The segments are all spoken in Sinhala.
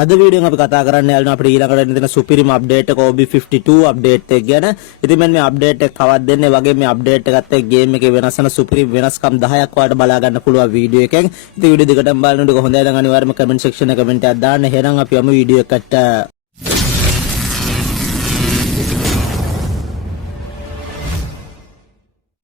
අද වීඩියෝ අපි කතා කරන්න යාළුවනේ අපිට ඊළඟට එන සුපිරිම අප්ඩේට් එක OB52 අප්ඩේට් එක ගැන. ඉතින් මෙන්න මේ අප්ඩේට් එක කවද්ද දෙන්නේ වගේ මේ අප්ඩේට් එකත් එක්ක ගේම් එකේ වෙනස් වෙන සුපිරිම වෙනස්කම් 10ක් ඔයාලට බලා ගන්න පුළුවන් වීඩියෝ එකෙන්. ඉතින් වීඩියෝ දෙකටම බලනකොට හොඳයි නම් අනිවාර්යයෙන්ම කමෙන්ට් සෙක්ෂන් එකේ කමෙන්ට් එකක් දාන්න. එහෙනම් අපි යමු වීඩියෝ එකට.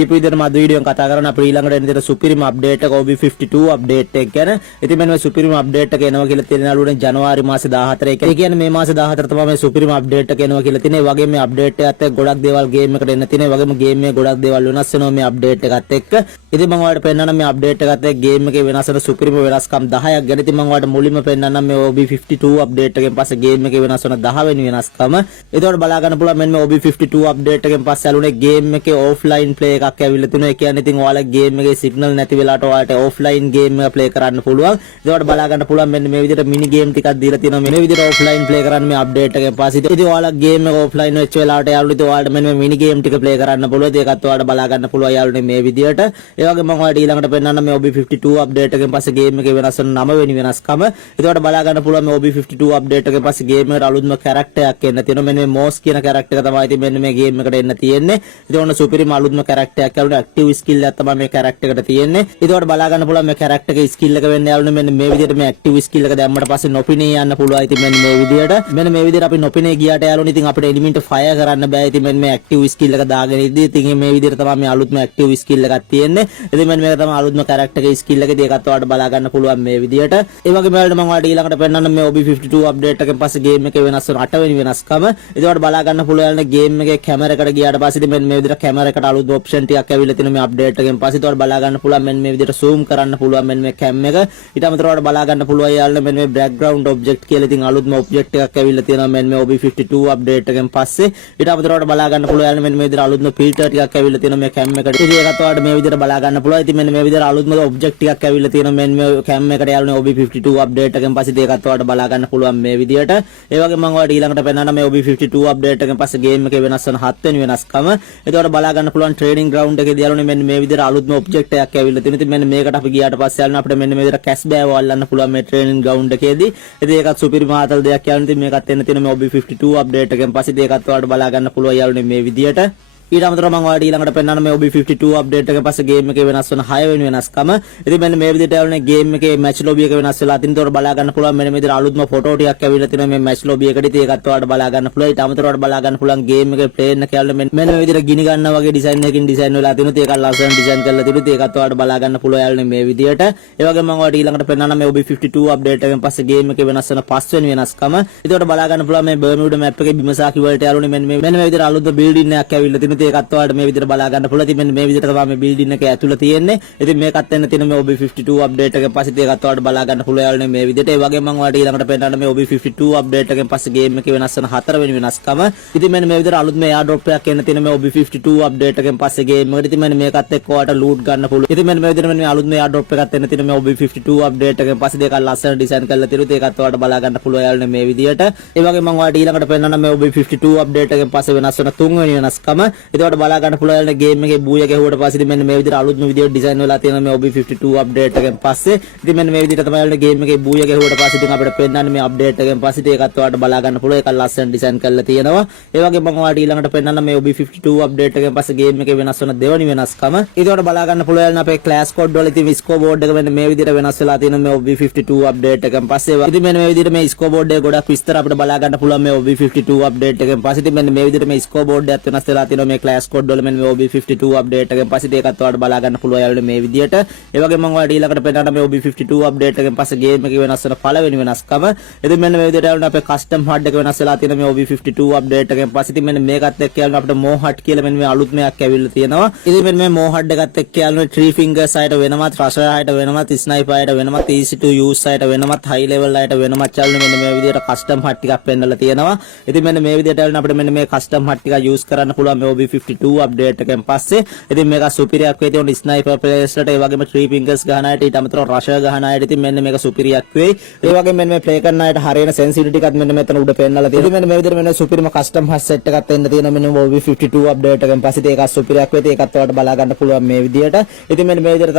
මේ විදිහට මම වීඩියෝ එක කතා කරන අපේ ඊළඟට එන විදිහට සුපිරිම අප්ඩේට් එක OB52 අප්ඩේට් එක ගැන. ඉතින් මෙන්න මේ සුපිරිම අප්ඩේට් එක එනවා කියලා තියෙන යාළුවනේ ජනවාරි මාසේ 14 එක. ඒ කියන්නේ මේ මාසේ 14 තමයි මේ සුපිරිම අප්ඩේට් එක එනවා කියලා තියෙන්නේ. ඒ වගේම මේ අප්ඩේට් එකත් එක්ක ගොඩක් දේවල් ගේම් එකට එන්න තියෙනවා. ඒ වගේම ගේම් එකේ ගොඩක් දේවල් වෙනස් වෙනවා මේ අප්ඩේට් එකත් එක්ක. ඉතින් මම ඔයාලට පෙන්නන්නම් මේ අප්ඩේට් එකත් එක්ක ගේම් එකේ වෙනස් වෙන සුපිරිම වෙනස්කම් 10ක් ගැන. ඉතින් මම ඔයාලට මුලින්ම පෙන්නන්නම් මේ OB52 අප්ඩේට් එකෙන් පස්සේ ගේම් එකේ වෙනස් වෙන 10 වෙනි වෙනස්කම. ඒතකොට බලා ගන්න පුළුවන් මෙන්න මේ OB52 අප්ඩේට් එකෙන් පස්සේ යාළුවනේ ගේම් එකේ ඔෆ්ලයින් ප්ලේ එකක් ඇවිල්ලා තිනවා. ඉතින් ඔයාලා ගේම් එකේ සිග්නල් නැති වෙලාවට ඔයාලට ඔෆ්ලයින් ගේම් එක ප්ලේ කරන්න පුළුවන්. ඒකට බලා ගන්න පුළුවන් මෙන්න මේ විදිහට මිනි ගේම් ටිකක් දීලා තියෙනවා. මේ විදිහට ඔෆ්ලයින් ප්ලේ කරන්න මේ අප්ඩේට් එකෙන් පස්සේ. ඉතින් ඔයාලා ගේම් එක ඔෆ්ලයින් වෙච්ච වෙලාවට යාළුවෝ ඉතින් ඔයාලට මෙන්න මේ මිනි ගේම් ටික ප්ලේ කරන්න පුළුවන්. ඒකත් ඔයාලට බලා ගන්න පුළුවන් යාළුවනේ මේ විදිහට. ඒ වගේම මම ඔයාලට ඊළඟට පෙන්නන්නම් මේ OB52 අප්ඩේට් එකෙන් පස්සේ ගේම් එකේ වෙනස් වෙන 9 වෙනි වෙනස්කම. ඒකට බලා ගන්න පුළුවන් මේ OB52 අප්ඩේට් එකෙන් පස්සේ ගේම් එකට අලුත්ම කැරක්ටර් එකක් එන්න තියෙනවා. මෙන්න මේ මෝස් කියන කැරක්ටර් එක තමයි ඉතින් මෙන්න මේ ගේම් එකට එන්න තියෙන්නේ. ඉතින් ඔන්න සුපිරිම අලුත්ම කැරක්ටර් එකක් යාළුවනේ ඇක්ටිව් ස්කිල් එකක් තමයි මේ කැරක්ටර් එකට තියෙන්නේ. ඒකට බලා ගන්න පුළුවන් මේ කැරක්ටර් එකේ ස්කිල් එක වෙන්නේ යාළුවනේ මෙන්න මේ විදිහට මේ ඇක්ටිව් ස්කිල් එක දැම්මට පස්සේ නොපිනී යන්න පුළුවන්. ඉතින් මෙන්න මේ විදිහට මෙන්න මේ විදිහට අපි නොපිනී ගියාට යාළුවනේ ඉතින් අපිට එනිමින්ට ෆයර් කරන්න බෑ. ඉතින් මෙන්න මේ ඇක්ටිව් ස්කිල් එක දාගෙන ඉද්දි ඉතින් මේ විදිහට තමයි මේ අලුත්ම ඇක්ටිව් ස්කිල් එකක් තියෙන්නේ. ඉතින් මෙන්න මේක තමයි අලුත්ම කැරක්ටර් එකේ ස්කිල් එක. ඉතින් ඒකත් ඔයාලට බලා ගන්න පුළුවන් මේ විදිහට. ඒ වගේම යාළුවනේ මම ඔයාලට ඊළඟට පෙන්නන්න මේ OB52 අප්ඩේට් එකෙන් පස්සේ ගේම් එකේ වෙනස් වෙන 8 වෙනි වෙනස්කම. ඒකට බලා ගන්න පුළුවන් යාළුවනේ ගේම් එකේ කැමරා එකට ගියාට පස්සේ ඉතින් මෙන්න මේ විදිහට කැමරා එකට අලුත් ඔප්ෂන් ටිකක් ඇවිල්ලා තියෙනවා මේ අප්ඩේට් එකෙන් පස්සේ. ඒකට බලා ගන්න පුළුවන් මෙන්න මේ විදිහට zoom කරන්න පුළුවන් මෙන්න මේ කැම් එක. ඊට අමතරව ඔයාලට බලා ගන්න පුළුවන් යාළුවනේ මෙන්න මේ background object කියලා ඉතින් අලුත්ම ඔබ්ජෙක්ට් එකක් ඇවිල්ලා තියෙනවා මෙන්න මේ OB52 අප්ඩේට් එකෙන් පස්සේ. ඊට අමතරව ඔයාලට බලා ගන්න පුළුවන් යාළුවනේ මෙන්න මේ විදිහට අලුත්ම filter ටිකක් ඇවිල්ලා තියෙනවා මේ කැම් එකට. ඉතින් ඒකත් ඔයාලට මේ විදිහට බලා ගන්න පුළුවන්. ඉතින් මෙන්න මේ විදිහට අලුත්ම ඔබ්ජෙක්ට් ටිකක් ඇවිල්ලා තියෙනවා මෙන්න මේ කැම් එකට යාළුවනේ OB52 අප්ඩේට් එකෙන් පස්සේ. ඒකත් ඔයාලට බලා ගන්න පුළුවන් මේ විදිහට. ඒ වගේම මම ඔයාලට ඊළඟට පෙන්නන්න මේ OB52 අප්ඩේට් එකෙන් පස්සේ ගේම් එකේ වෙනස් වෙන 7 වෙනි වෙනස්කම. ඒකට බලා ගන්න පුළුවන් ට්‍රේනින් ග්‍රවුන්ඩ් එකේදී යාළුවනේ මෙන්න මේ විදිහට අලුත්ම ඔබ්ජෙක්ට් එකක් ඇවිල්ලා තියෙනවා. ඉතින් මෙන්න මේකට අපි ගියාට පස්සේ යාළුවනේ අපිට මෙන්න මේ විදිහට කැෂ් බෑව අල්ලන්න පුළුවන් මේ ට්‍රේනින් ග්‍රවුන්ඩ් එකේදී. ඉතින් ඒකත් සුපිරි මාතල් දෙයක් යාළුවනේ. ඉතින් මේකත් එන්න තියෙන මේ OB52 අප්ඩේට් එකෙන් පස්සේ. ඒකත් ඔයාලට බලා ගන්න පුළුවන් යාළුවනේ මේ විදිහට. ඊට අමතරව මම ඔයාලට ඊළඟට පෙන්නන්න මේ OB52 අප්ඩේට් එකෙන් පස්සේ ගේම් එකේ වෙනස් වෙන 6 වෙනි වෙනස්කම. ඉතින් මෙන්න මේ විදිහට යාළුවනේ ගේම් එකේ මැච් ලොබි එක වෙනස් වෙලා තින්. ඒකට බලා ගන්න පුළුවන් මෙන්න මේ විදිහට අලුත්ම ෆොටෝ ටිකක් ඇවිල්ලා තියෙනවා මේ මැච් ලොබි එකට. ඉතින් ඒකත් ඔයාලට බලා ගන්න පුළුවන්. ඊට අමතරව ඔයාලට බලා ගන්න පුළුවන් ගේම් එකේ ප්ලේන් එක යාළුවනේ මෙන්න මේ විදිහට ගිනි ගන්නවා වගේ ඩිසයින් එකකින් ඩිසයින් වෙලා තිනුත් ඒකත් ලස්සන ඩිසයින් කරලා තිනුත් ඒකත් ඔයාලට බලා ගන්න පුළුවන් යාළුවනේ මේ විදිහට. ඒ වගේම මම ඔයාලට ඊළඟට පෙන්නන්න මේ OB52 අප්ඩේට් එකෙන් පස්සේ ගේම් එකේ වෙනස් වෙන 5 වෙනි වෙනස්කම. ඒකට බලා ගන්න පුළුවන් මේ බර්මියුඩා මැප් එකේ බිමසාකි වලට යාළුවනේ මෙන්න මේ විදිහට අලුත් බිල්ඩින් එකක් ඇවිල්ලා තිනුත් ඒකත් ඔයාලට මේ විදිහට බලා ගන්න පුළුවන්. ඉතින් මෙන්න මේ විදිහට තමයි මේ බිල්ඩින් එක ඇතුළේ තියෙන්නේ. ඉතින් මේකත් එන්න තියෙන මේ OB52 අප්ඩේට් එකෙන් පස්සේ ඒකත් ඔයාලට බලා ගන්න පුළුවන් යාළුවනේ මේ විදිහට. ඒ වගේම මම ඔයාලට ඊළඟට පෙන්නන්න මේ OB52 අප්ඩේට් එකෙන් පස්සේ ගේම් එකේ වෙනස් වෙන 4 වෙනි වෙනස්කම. ඉතින් මෙන්න මේ විදිහට අලුත් මේ එයාඩ්‍රොප් එකක් එන්න තියෙන මේ OB52 අප්ඩේට් එකෙන් පස්සේ ගේම් එකට. ඉතින් මෙන්න මේකත් එක්ක ඔයාලට ලූට් ගන්න පුළුවන්. ඉතින් මෙන්න මේ විදිහට මෙන්න මේ අලුත් මේ එයාඩ්‍රොප් එකක් එන්න තියෙන මේ OB52 අප්ඩේට් එකෙන් පස්සේ ඒකත් ලස්සන ඩිසයින් කරලා තිරුත් ඒකත් ඔයාලට බලා ගන්න පුළුවන් යාළුවනේ මේ විදිහට. ඒ වගේම මම ඔයාලට ඊළඟට පෙන්නන්න මේ OB52 අප්ඩේට් එකෙන් පස්සේ වෙනස් වෙන 3 වෙනි වෙනස්කම. ඒකට බලා ගන්න පුළුවන් යාළුවනේ ගේම් එකේ බූය ගැහුවට පස්සේ මෙන්න මේ විදිහට අලුත්ම විදිහට ඩිසයින් වෙලා තියෙන මේ OB52 අප්ඩේට් එකෙන් පස්සේ. ඉතින් මෙන්න මේ විදිහට තමයි යාළුවනේ ගේම් එකේ බූය ගැහුවට පස්සේ ඉතින් අපිට පෙන්නන්නේ මේ අප්ඩේට් එකෙන් පස්සේ. ඒකත් ඔයාලට බලා ගන්න පුළුවන්. ඒක ලස්සන ඩිසයින් කරලා තියෙනවා. ඒ වගේම මම ඔයාලට ඊළඟට පෙන්නන්න මේ OB52 අප්ඩේට් එකෙන් පස්සේ ගේම් එකේ වෙනස් වෙන දෙවෙනි වෙනස්කම. ඒකට බලා ගන්න පුළුවන් යාළුවනේ අපේ ක්ලාස් කෝඩ් වල ඉතින් ස්කෝ බෝඩ් එක මෙන්න මේ විදිහට වෙනස් වෙලා තියෙන මේ OB52 අප්ඩේට් එකෙන් පස්සේ. ඉතින් මෙන්න මේ විදිහට මේ ස්කෝ බෝඩ් එකේ ගොඩක් විස්තර අපිට බලා ගන්න පුළුවන් මේ OB52 අප්ඩේට් එකෙන් පස්සේ. ඉතින් මෙන්න මේ විදිහට මේ ස්කෝ බෝඩ් එකත් වෙනස් වෙලා තියෙනවා මේ ක්ලාස් කෝඩ් වල මෙන්න මේ OB52 අප්ඩේට් එකෙන් පස්සේ. ඒකත් ඔයාලට බලා ගන්න පුළුවන් යාළුවනේ මේ විදිහට. ඒ වගේම මම ඔයාලට ඊළඟට පෙන්නන්න මේ OB52 අප්ඩේට් එකෙන් පස්සේ ගේම් එකේ වෙනස් වෙන පළවෙනි වෙනස්කම. ඉතින් මෙන්න මේ විදිහට යාළුවනේ අපේ කස්ටම් HUD එක වෙනස් වෙලා තියෙන මේ OB52 අප්ඩේට් එකෙන් පස්සේ. ඉතින් මෙන්න මේකත් එක්ක යාළුවනේ අපිට මෝ HUD කියලා මෙන්න මේ අලුත් මෙයක් ඇවිල්ලා තියෙනවා. ඉතින් මෙන්න මේ මෝ HUD එකත් එක්ක යාළුවනේ 3 fingers අයට වෙනමත්, රෂර් අයට වෙනමත්, ස්නයිපර් අයට වෙනමත්, easy to use අයට වෙනමත්, high level අයට වෙනමත් යාළුවනේ මෙන්න මේ විදිහට කස්ටම් HUD ටිකක් පෙන්නලා තියෙනවා. ඉතින් මෙන්න මේ විදිහට යාළුවනේ අපිට මෙන්න මේ කස්ටම් HUD ටික use කරන්න පුළුවන් මේ OB52 අප්ඩේට් එකෙන් පස්සේ. ඉතින් මේක සුපිරියක් වෙයි. ඉතින් ස්නයිපර් ප්ලේයර්ස් ලට ඒ වගේම 3 fingers ගහන අයට ඊට අමතරව රෂර් ගහන අයට ඉතින් මෙන්න මේක සුපිරියක් වෙයි. ඒ වගේම මෙන්න මේ ප්ලේ කරන අයට හරියන සෙන්සිටිවිටි එකත් මෙන්න මෙතන උඩ පෙන්නලා තියෙනවා. ඉතින් මෙන්න මේ විදිහට මෙන්න සුපිරිම කස්ටම් HUD සෙට් එකක් එන්න තියෙනවා මෙන්න OB52 අප්ඩේට් එකෙන් පස්සේ. ඒකත් සුපිරියක් වෙයි. ඒකත් ඔයාලට බලා ගන්න පුළුවන් මේ විදිහට. ඉතින් මෙන්න මේ විදිහට